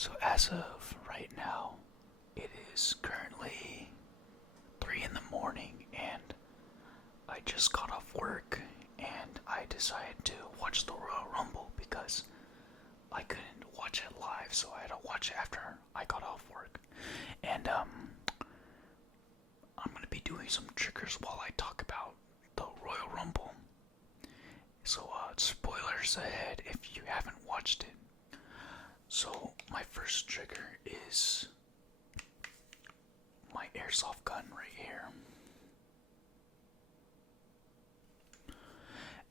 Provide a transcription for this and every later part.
So as of right now, it is currently 3 in the morning and I just got off work and I decided to watch the Royal Rumble because I couldn't watch it live, so I had to watch it after I got off work. And I'm going to be doing some triggers while I talk about the Royal Rumble. So spoilers ahead if you haven't watched it. So my first trigger is my airsoft gun right here.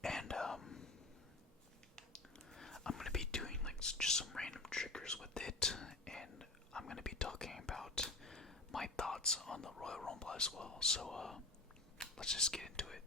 And I'm going to be doing like just some random triggers with it, and I'm going to be talking about my thoughts on the Royal Rumble as well. So let's just get into it.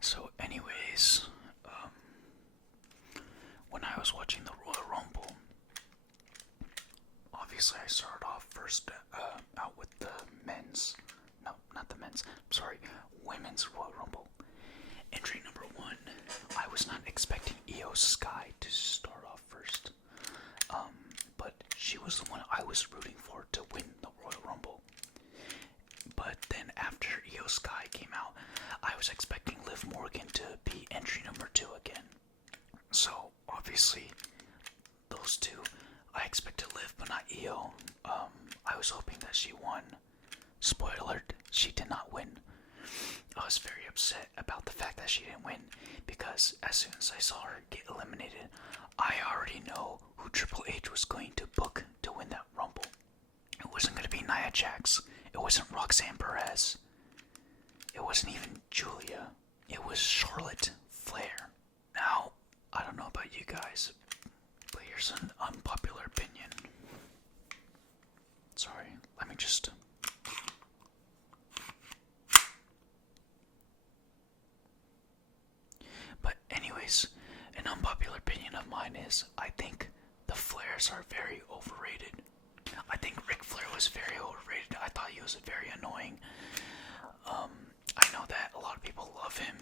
So anyways, when I was watching the Royal Rumble, obviously I started off first out with the men's, no, not the men's, sorry, women's Royal Rumble. Entry number 1, I was not expecting Iyo Sky to start off first, but she was the one I was rooting for to win the Royal Rumble. But then after Iyo Sky came out, I was expecting Liv Morgan to be entry number 2 again. So obviously, those two, I expected Liv, but not Iyo. I was hoping that she won. Spoiler alert, she did not win. I was very upset about the fact that she didn't win, because as soon as I saw her get eliminated, I already know who Triple H was going to book to win that Rumble. It wasn't going to be Nia Jax. It wasn't Roxanne Perez. It wasn't even Julia. It was Charlotte Flair. Now, I don't know about you guys, but here's an unpopular opinion. Sorry, let me just... But anyways, an unpopular opinion of mine is I think the Flairs are very overrated. I think Ric Flair was very overrated. I thought he was very annoying. I know that a lot of people love him,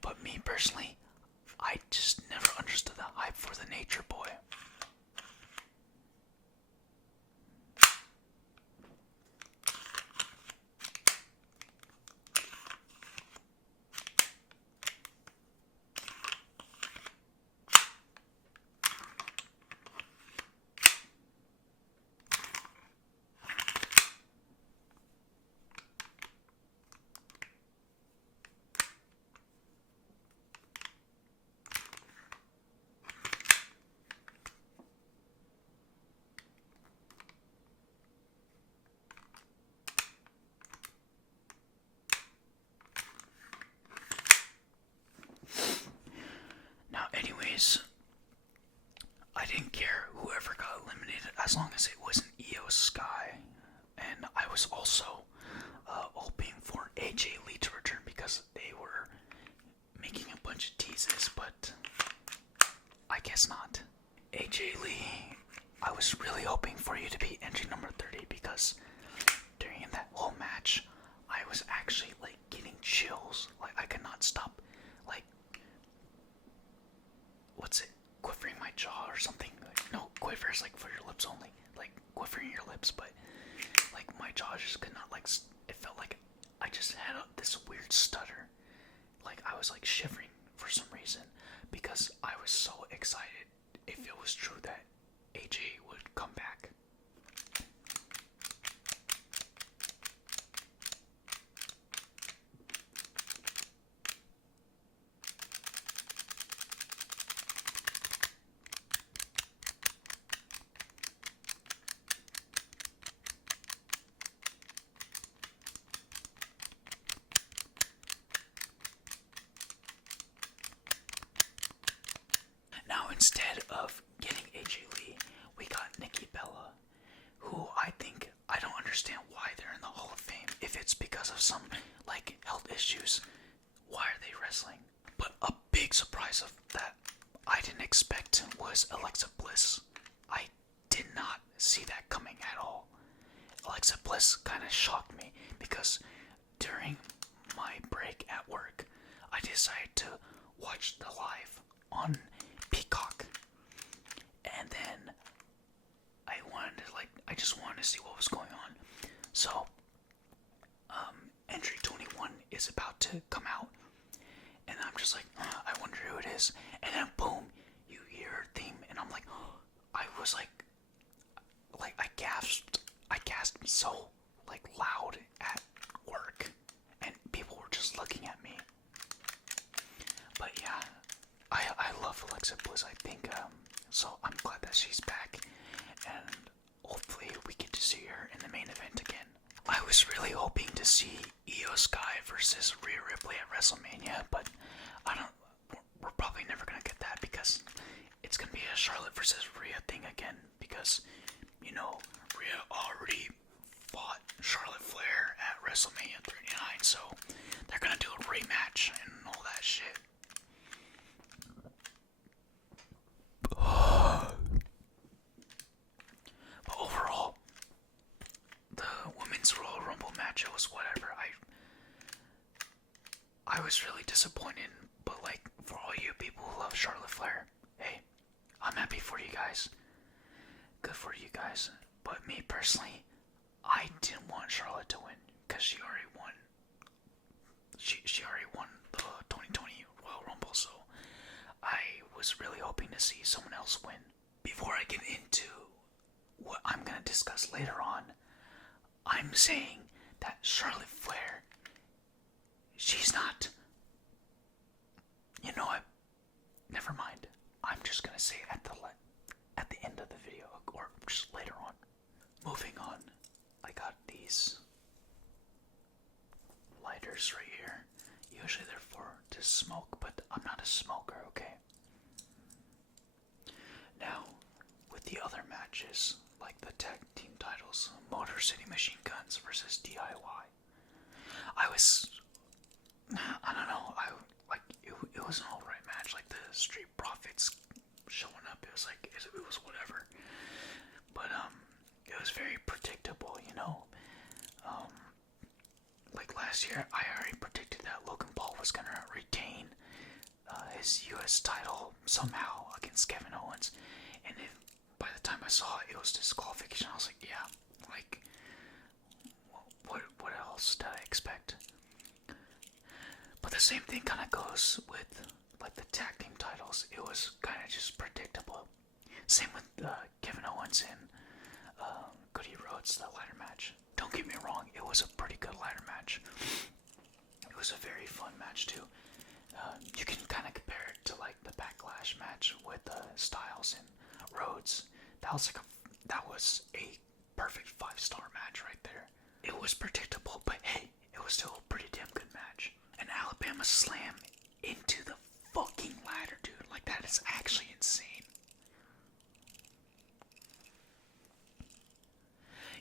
but me personally, I just never understood the hype for the Nature Boy. Now, anyways, I didn't care whoever got eliminated as long as it wasn't Iyo Sky. And I was also hoping for AJ Lee to return because they were making a bunch of teases, but I guess not. AJ Lee, I was really hoping for you to be entry number 30 because during that whole match, I was actually like getting chills. Like I could not stop, like, what's it, quivering my jaw or something. Like, no, quiver is like for your lips only, like quivering your lips, but like my jaw just could not, like, it felt like I just had this weird stutter. Like I was like shivering for some reason because I was so excited if it was true that AJ would come back. instead of getting AJ Lee, we got Nikki Bella, who I don't understand why they're in the Hall of Fame. If it's because of some, like, health issues, why are they wrestling? But a big surprise of that I didn't expect was Alexa Bliss. I did not see that coming at all. Alexa Bliss kind of shocked me because during my break at work, I decided to watch the live on Peacock, and then I just wanted to see what was going on. So, entry 21 is about to come out, and I'm just like, I wonder who it is. And then boom, you hear her theme, and I'm like, I was like I gasped so like loud at work, and people were just looking at me. But yeah, I love Alexa Bliss. I think so I'm glad that she's back, and hopefully we get to see her in the main event again. I was really hoping to see Iyo Sky versus Rhea Ripley at WrestleMania, but we're probably never gonna get that because it's gonna be a Charlotte versus Rhea thing again, because you know Rhea already fought Charlotte Flair at WrestleMania 39, so they're gonna do a rematch and all that shit. But overall, the Women's Royal Rumble match, it was whatever. I was really disappointed, but like, for all you people who love Charlotte Flair, hey, I'm happy for you guys. Good for you guys. But me personally, I didn't want Charlotte to win because she already won. She already won the 2020 Royal Rumble, so I was really hoping to see someone else win. Before I get into what I'm going to discuss later on, I'm saying that Charlotte Flair, she's not, you know what, never mind. I'm just going to say at the end of the video, or just later on. Moving on, I got these lighters right here. Usually they're to smoke, but I'm not a smoker, okay? Now, with the other matches, like the tag team titles, Motor City Machine Guns versus DIY, I don't know, it was an alright match. Like the Street Profits showing up, it was whatever. But it was very predictable, you know. Like last year, I already predicted that Logan Paul was gonna retain his U.S. title somehow against Kevin Owens, and then by the time I saw it was disqualification. I was like, yeah, like, what else did I expect? But the same thing kind of goes with like the tag team titles. It was kind of just predictable. Same with Kevin Owens and Cody Rhodes, the ladder match. Don't get me wrong, it was a pretty good ladder match. It was a very fun match too. You can kind of compare it to like the Backlash match with Styles and Rhodes. That was a perfect 5-star match right there. It was predictable, but hey, it was still a pretty damn good match. An Alabama slam into the fucking ladder, dude. Like, that is actually insane.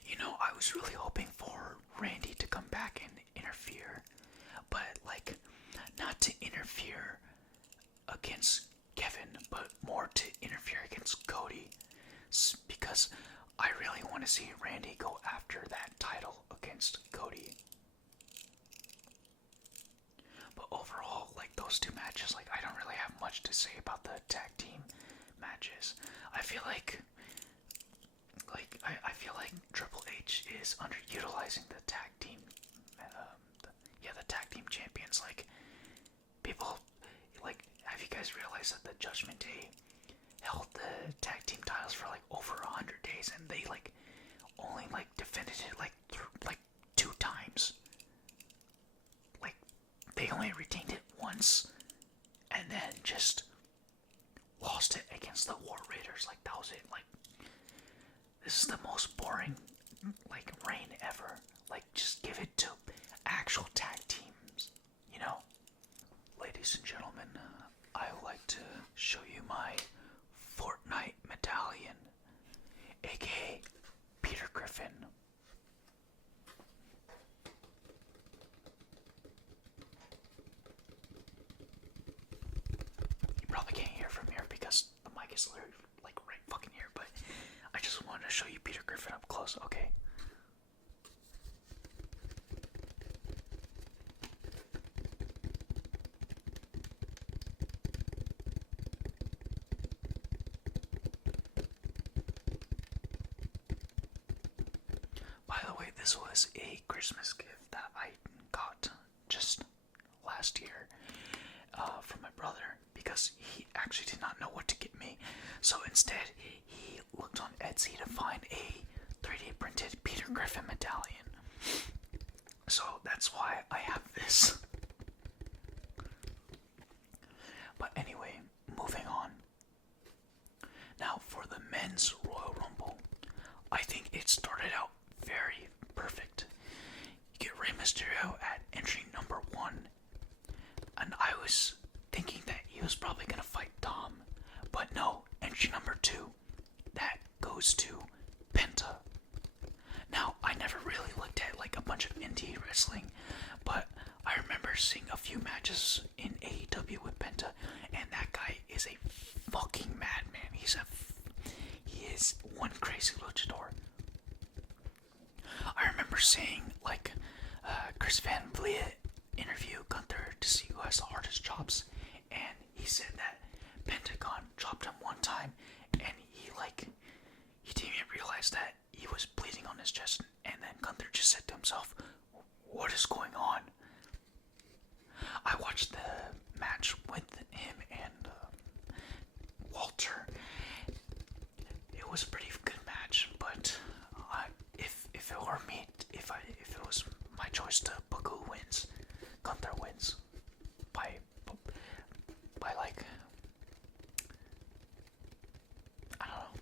You know, I was really hoping for Randy to come back and interfere, but like, not to interfere against Kevin, but more to interfere against Cody, because I really want to see Randy go after that title against Cody. But overall, like, those two matches, like, I don't really have much to say about the tag team matches. I feel like Triple H is underutilizing the tag team, the tag team champions. Like, people, like, have you guys realized that the Judgment Day held the tag team titles for like over 100 days, and they like only like defended it like 2 times. Like, they only retained it once, and then just lost it against the War Raiders. Like, that was it. Like, this is the most boring like reign ever. Like, just give it to actual tag teams, you know. Ladies and gentlemen, I would like to show you my 4 mic is literally like right fucking here, but I just wanted to show you Peter Griffin up close, okay? By the way, this was a Christmas gift that I got just last year from my brother because he actually did not know what to get me. So instead, he looked on Etsy to find a 3D printed Peter Griffin medallion. So that's why I have this. But anyway, moving on. Now for the men's Royal Rumble, I think it started out very perfect. You get Rey Mysterio at entry number 1, and I was thinking that he was probably gonna fight Dom, but no, entry number 2, that goes to Penta. Now, I never really looked at like a bunch of indie wrestling, but I remember seeing a few matches in AEW with Penta, and that guy is a fucking madman. He is one crazy luchador. I remember seeing like Chris Van Vliet interview Gunther to see who has the hardest chops, and he said that Pentagon chopped him one time, and he didn't even realize that he was bleeding on his chest, and then Gunther just said to himself, "What is going on?" I watched the match with him and Walter. It was a pretty good match, but if it were me, if it was my choice to book who wins, Gunther wins by like, I don't know.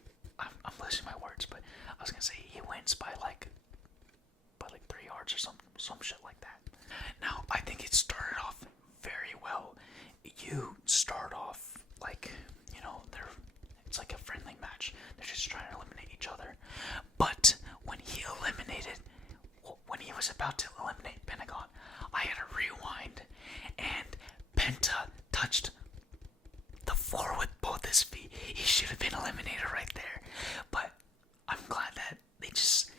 I'm losing my words, but I was gonna say he wins by like 3 yards or some shit like that. Now I think it started off very well. You start off like, it's like a friendly match. They're just trying to eliminate each other. But when he was about to eliminate Pentagon, I had to rewind, and Penta touched the floor with both his feet. He should have been eliminated right there. But I'm glad that they just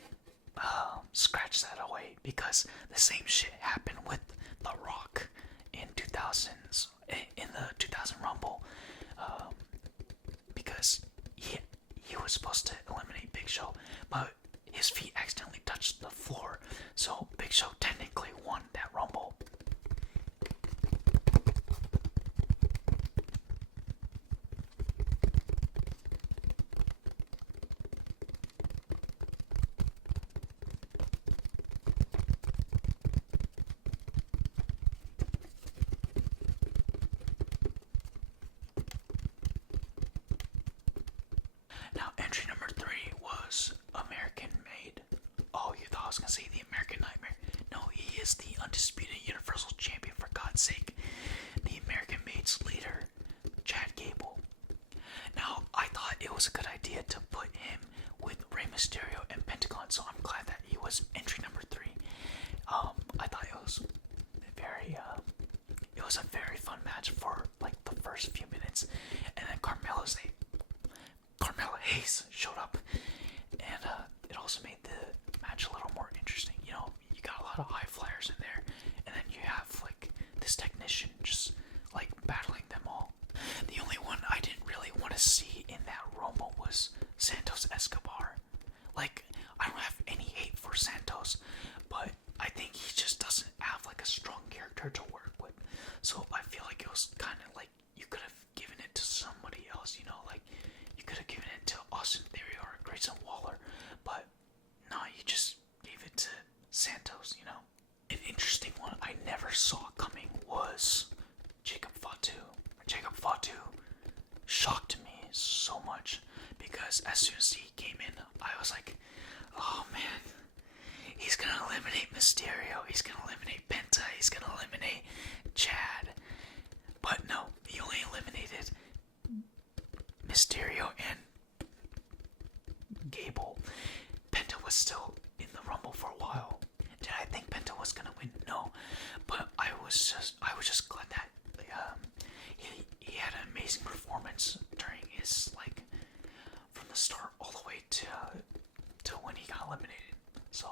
scratched that away, because the same shit happened with The Rock in the 2000 Rumble, because he was supposed to eliminate Big Show, but his feet accidentally touched the floor, so Big Show technically won that Rumble. Now, entry number 3 was American Made. Oh, you thought I was gonna say the American Nightmare? No, he is the undisputed Universal Champion, for God's sake. The American Made's leader, Chad Gable. Now, I thought it was a good idea to put him with Rey Mysterio and Pentagon, so I'm glad that he was entry number 3. I thought it was a very fun match for like the first few minutes, and then Carmelo Hayes showed up, and it also made the match a little more interesting. You got a lot of high flyers in there, and then you have like this technician just like battling them all. The only one I didn't really want to see in that Rumble was Santos Escobar. Like, I don't have any hate for Santos, but I think he just doesn't have like a strong character to work with. So I feel like it was kind of like you could have given it to somebody else, like you could have given it to Austin Theory or Grayson Waller, but no, you just gave it to Santos, An interesting one I never saw coming was Jacob Fatu. Jacob Fatu shocked me so much, because as soon as he came in, I was like, oh man, he's gonna eliminate Mysterio, he's gonna eliminate Penta, he's gonna eliminate Chad. But no, he only eliminated Mysterio and Gable. Penta was still in the Rumble for a while. Did I think Penta was gonna win? No, but I was just glad that he had an amazing performance during his his like from the start all the way to when he got eliminated. So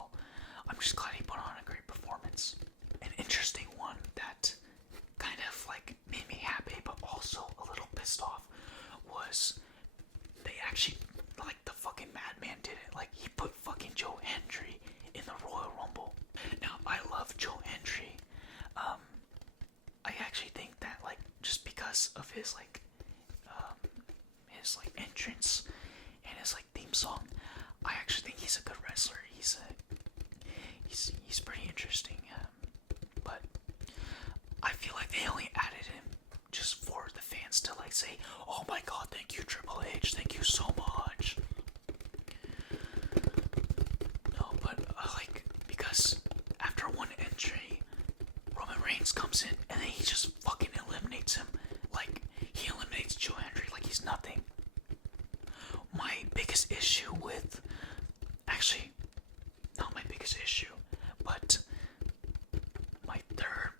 I'm just glad he put on a great performance. An interesting one that kind of like made me happy but also a little pissed off was they actually, like, the fucking madman did it. Like, he put fucking Joe Hendry in the Royal Rumble. Now, I love Joe Hendry. I actually think that, like, just because of his entrance and his like theme song, I actually think he's a good wrestler. He's pretty interesting. But I feel like they only added him just for the fans to like say, "Oh my God, thank you Triple H, thank you so much." No, but like, because after one entry, Roman Reigns comes in and then he just fucking eliminates him. Like, he eliminates Joe Hendry like he's nothing. My biggest issue with, actually, not my biggest issue, but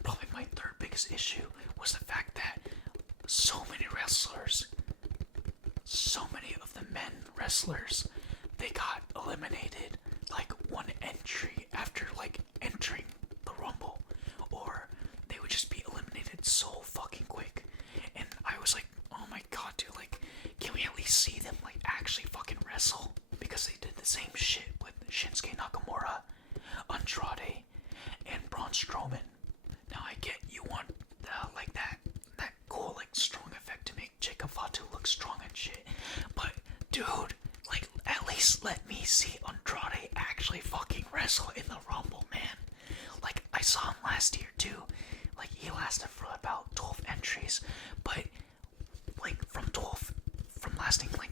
probably my third biggest issue was the fact that so many of the men wrestlers, they got eliminated like one entry after like entering the Rumble, or they would just be eliminated so fucking quick. And I was like, oh my God, dude, like, can we at least see them like actually fucking wrestle? Because they did the same shit with Shinsuke Nakamura, Andrade, and Braun Strowman. Now I get you want like that cool like strong effect to make Jacob Fatu look strong and shit, but dude, like, at least let me see Andrade actually fucking wrestle in the Rumble, man. Like, I saw him last year too. Like, he lasted for about 12 entries, but like from lasting like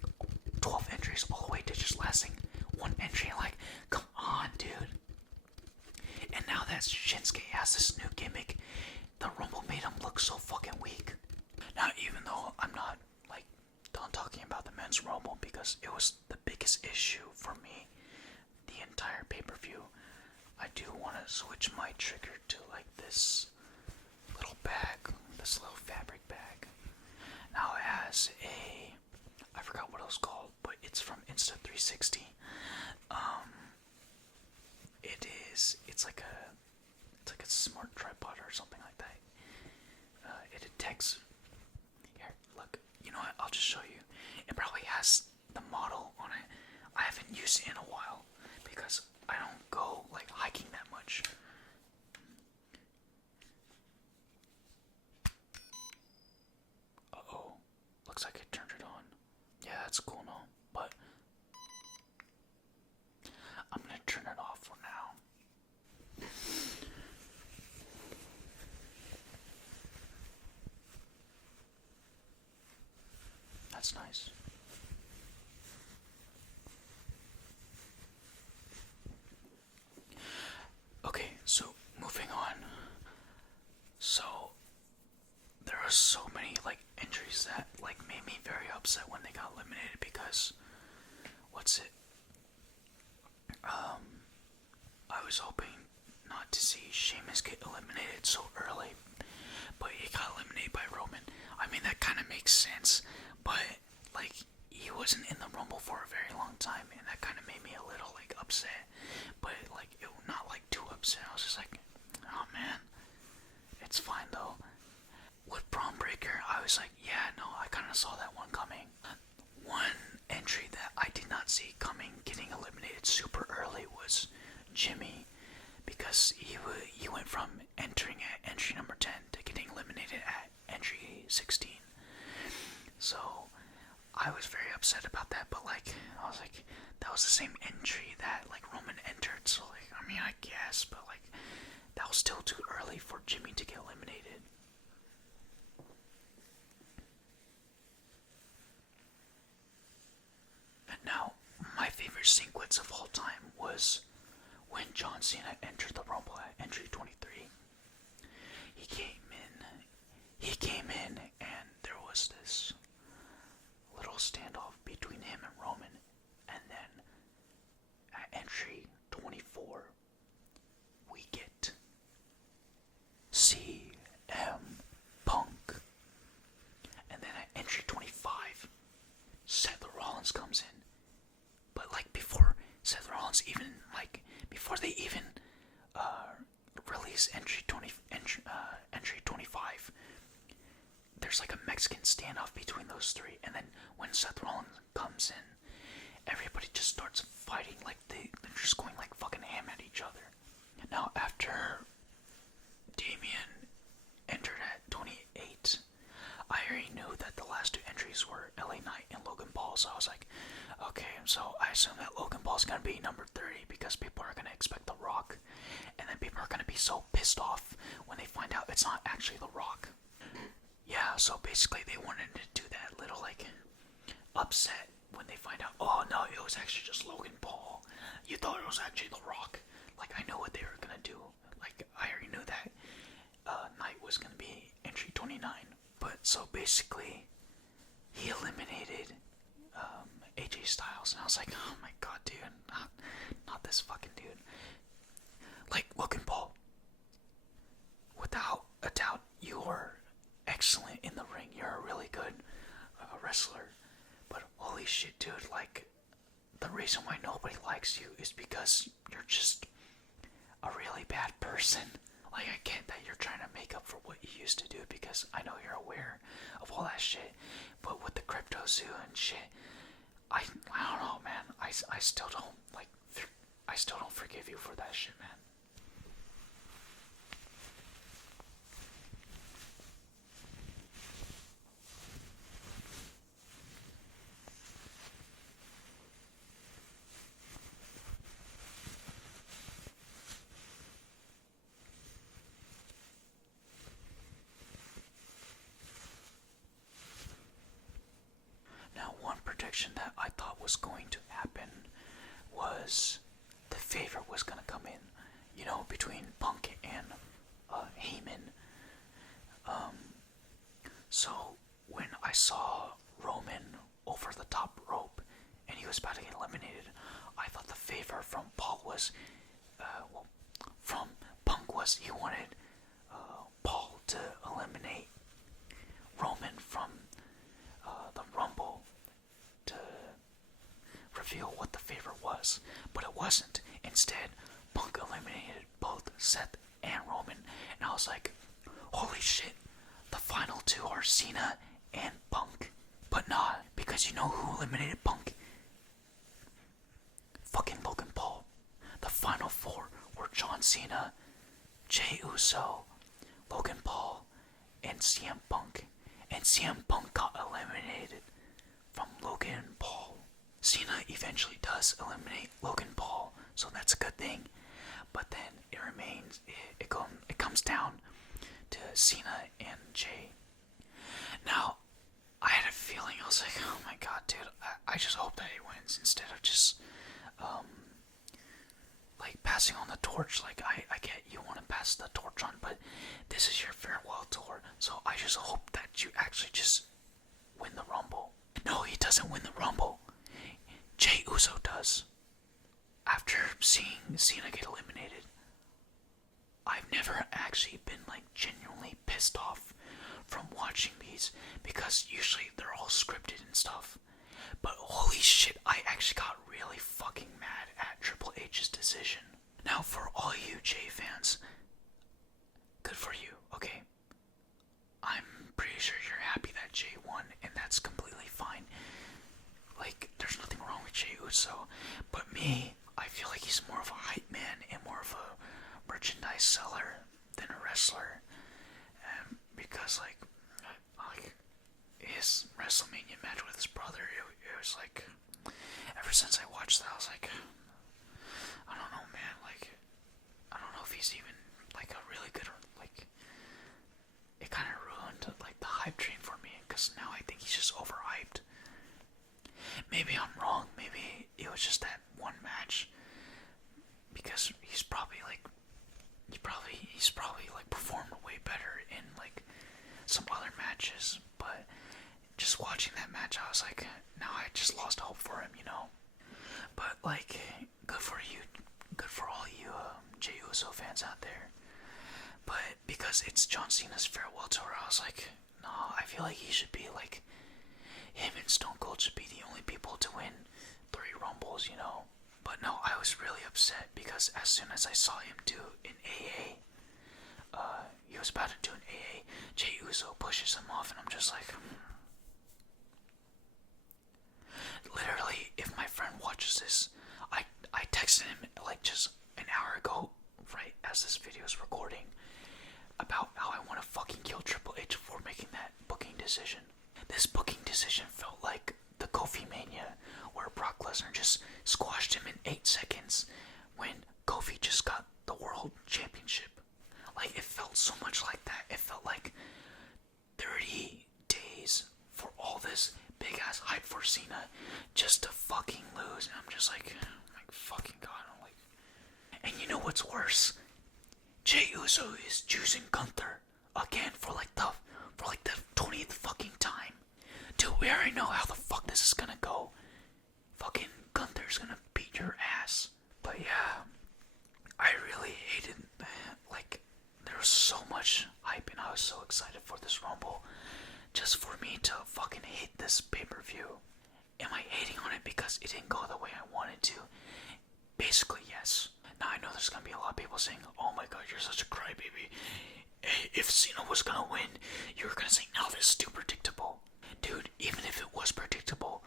12 entries all the way to just lasting one entry, like, come on, dude. And now that Shinsuke has this new gimmick, the Rumble made him look so fucking weak. Now, even though I'm not like done talking about the men's Rumble because it was the biggest issue for me the entire pay-per-view, I do want to switch my trigger to like this little bag, this little fabric bag. Now it has I forgot what it was called, but it's from Insta360. It's like a smart tripod or something like that. It detects. Here, look. You know what? I'll just show you. It probably has the model on it. I haven't used it in a while because I don't go like hiking that much. Uh-oh. Looks like it turned it on. Yeah, that's cool, no? But I'm gonna turn it off for now. That's nice. Okay, so moving on. So there are so many like entries that like made me very upset when they got eliminated because I was hoping not to see Sheamus get eliminated so early, but he got eliminated by Roman. I mean, that kind of makes sense, but like, he wasn't in the Rumble for a very long time, and that kind of made me a little like upset, but like, it not like too upset. I was just like, oh man, it's fine though. With Braun Breaker, I was like, yeah, no, I kind of saw that one coming. One entry that I did not see coming getting eliminated super early was Jimmy, because he went from entering at entry number 10 to getting eliminated at entry 16. So I was very upset about that, but like, I was like, that was the same entry that like Roman entered, so like, I mean, I guess, but like, that was still too early for Jimmy to get eliminated. Now, my favorite sequence of all time was when John Cena entered the Rumble at entry 23. He came in, and there was this little standoff between him and Roman, and then at entry 24, we get CM Punk, and then at entry 25, Rollins comes in. But like before Seth Rollins even before they even release entry 25, there's like a Mexican standoff between those three, and then when Seth Rollins comes in, everybody just starts fighting like they're just going like fucking ham at each other. Now after Damian entered at 28, I already knew that the last two entries were LA Knight and Logan Paul, so I was like, okay, so I assume that Logan Paul's gonna be number 30 because people are gonna expect The Rock, and then people are gonna be so pissed off when they find out it's not actually The Rock. Yeah, so basically they wanted to do that little like upset when they find out, oh no, it was actually just Logan Paul. You thought it was actually The Rock. Like, I know what they were gonna do. Like, I already knew that Knight was gonna be entry 29. But so basically, he eliminated AJ Styles, and I was like, oh my god, dude, not this fucking dude. Like, Logan Paul, without a doubt, you're excellent in the ring. You're a really good wrestler. But holy shit, dude, like, the reason why nobody likes you is because you're just a really bad person. Like, I get that you're trying to make up for what you used to do, because I know you're aware of all that shit, but with the crypto zoo and shit, I don't know, man. I still don't, like, I still don't forgive you for that shit, man. Now, one prediction that I thought was going to happen was the favorite was going to come in, you know, between Punk and Heyman. So when I saw Roman over the top rope and he was about to get eliminated, I thought the favor from Paul was, from Punk was he wanted Paul to eliminate Roman from the Rumble to reveal what the favor was, but it wasn't. Instead, Punk eliminated both Seth and Roman, and I was like, holy shit, the final two are Cena and Punk. But not, because you know who eliminated Punk? Fucking Logan Paul. The final four were John Cena, Jey Uso, Logan Paul, and CM Punk. And CM Punk got eliminated from Logan Paul. Cena eventually does eliminate Logan Paul, so that's a good thing. But then it remains, it comes down to Cena and Jey. Now, I had a feeling, I was like, oh my god, dude, I just hope that he wins instead of just, like, passing on the torch. Like, I get you want to pass the torch on, but this is your farewell tour, so I just hope that you actually just win the Rumble. No, he doesn't win the Rumble. Jey Uso does. After seeing Cena get eliminated, I've never actually been, like, genuinely pissed off from watching these, because usually they're all scripted and stuff. But holy shit, I actually got really fucking mad at Triple H's decision. Now, for all you Jey fans, good for you, okay? I'm pretty sure you're happy that Jey won, and that's completely fine. Like, there's nothing wrong with Jey Uso. But me, I feel like he's more of a hype man and more of a merchandise seller than a wrestler. Because, like his WrestleMania match with his brother, it was like, ever since I watched that, I was like, I don't know, man, like, I don't know if he's even, like, a really good, like, it kind of ruined, like, the hype train for me, because now I think he's just overhyped. Maybe I'm wrong, maybe it was just that one match, because he's probably, like, performed way better in, like, some other matches, but just watching that match, I was like, now I just lost hope for him, you know? But, like, good for you, good for all you Jey Uso fans out there. But because it's John Cena's farewell tour, I was like, no, I feel like he should be, like, him and Stone Cold should be the only people to win texted him like just an hour ago, right as this video is recording, about how I want to fucking kill Triple H for making that booking decision. This booking decision felt like the Kofi Mania, where Brock Lesnar just squashed him in 8 seconds when Kofi just got the World Championship. Like, it felt so much like that. It felt like 30 days for all this big ass hype for Cena just to fucking lose. And I'm just like fucking God. I'm like, and you know what's worse? Jey Uso is choosing Gunther again for like the 20th fucking time. Dude, we already know how the fuck this is gonna go. Fucking Gunther's gonna beat your ass. But yeah, I really hated, like, there was so much hype and I was so excited for this Rumble. Just for me to fucking hate this pay-per-view. Am I hating on it because it didn't go the way I wanted to? Basically, yes. Now, I know there's gonna be a lot of people saying, oh my god, you're such a crybaby. If Cena was gonna win, you were gonna say, no, this is too predictable. Dude, even if it was predictable,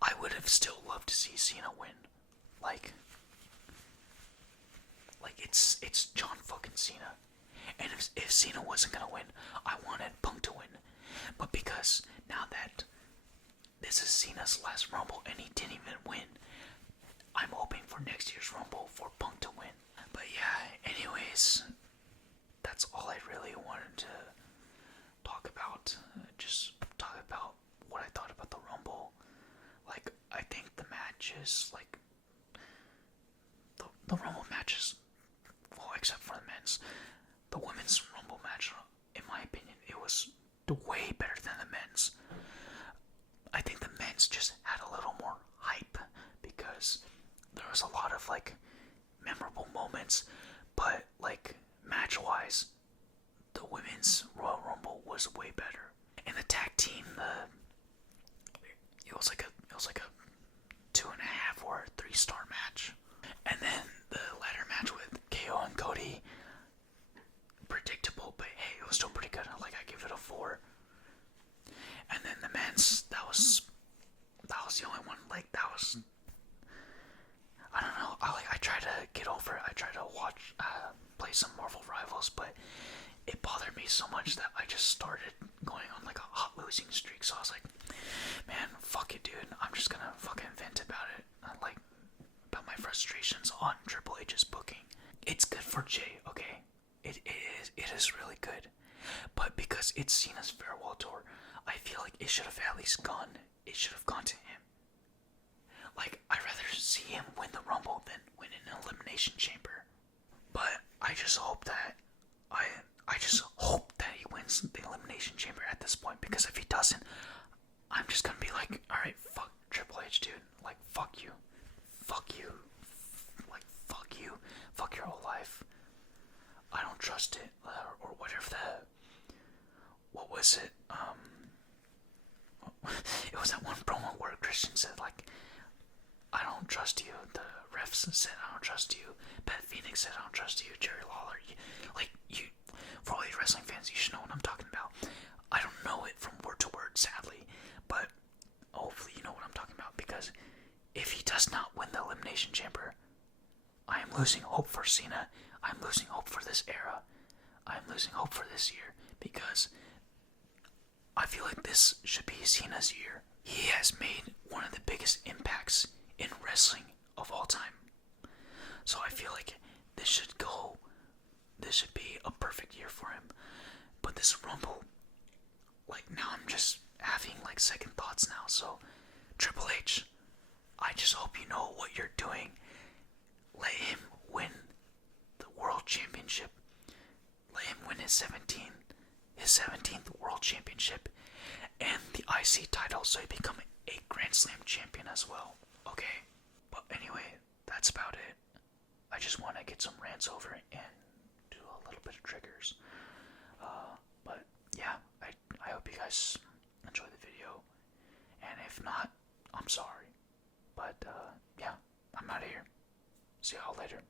I would have still loved to see Cena win. Like it's John fucking Cena. And if Cena wasn't gonna win, I wanted Punk to win. But because now that this is Cena's last Rumble and he didn't even win, I'm hoping for next year's Rumble for Punk to win. But yeah, anyways, that's all I really wanted to talk about. Just talk about what I thought about the Rumble. Like, I think the matches, like, the Rumble matches, well, except for the men's, the women's Rumble match, in my opinion, it was way better than the men's. I think the men's just had a little more hype because there was a lot of, like, memorable moments, but, like, match-wise, the women's Royal Rumble was way better. And the tag team, it was like a 2.5 or 3-star match. And then the ladder match with KO and Cody, predictable, but hey, it was still pretty good. Like, I give it a 4. And then the men's, that was the only one. Like, that was, I don't know. I try to get over it. I try to watch, play some Marvel Rivals, but it bothered me so much that I just started going on like a hot losing streak. So I was like, man, fuck it, dude. I'm just gonna fucking vent about it. Like, about my frustrations on Triple H's booking. It's good for Jey, okay? It is really good. But because it's Cena's farewell tour, I feel like it should have at least gone. It should have gone to him. Like, I'd rather see him win the Rumble than win an Elimination Chamber. But I just hope that I just hope that he wins the Elimination Chamber at this point, because if he doesn't, I'm just gonna be like, alright, fuck Triple H, dude. Like, fuck you. Fuck you. Like, fuck you. Fuck your whole life. I don't trust it. Or whatever what was it? It was that one promo where Christian said, like, I don't trust you. The refs said, I don't trust you. Beth Phoenix said, I don't trust you. Jerry Lawler, for all you wrestling fans, you should know what I'm talking about. I don't know it from word to word, sadly, but hopefully you know what I'm talking about, because if he does not win the Elimination Chamber, I am losing hope for Cena. I'm losing hope for this era. I'm losing hope for this year, because I feel like this should be Cena's year. He has made one of the biggest impacts in wrestling of all time. So I feel like this should be a perfect year for him. But this Rumble, like, now I'm just having like second thoughts now. So Triple H, I just hope you know what you're doing. Let him win the World Championship. Let him win his 17th World Championship and the IC title, so he become a Grand Slam champion as well. Okay? But anyway, that's about it. I just want to get some rants over and do a little bit of triggers. But yeah, I hope you guys enjoy the video. And if not, I'm sorry. But yeah, I'm out of here. See y'all later.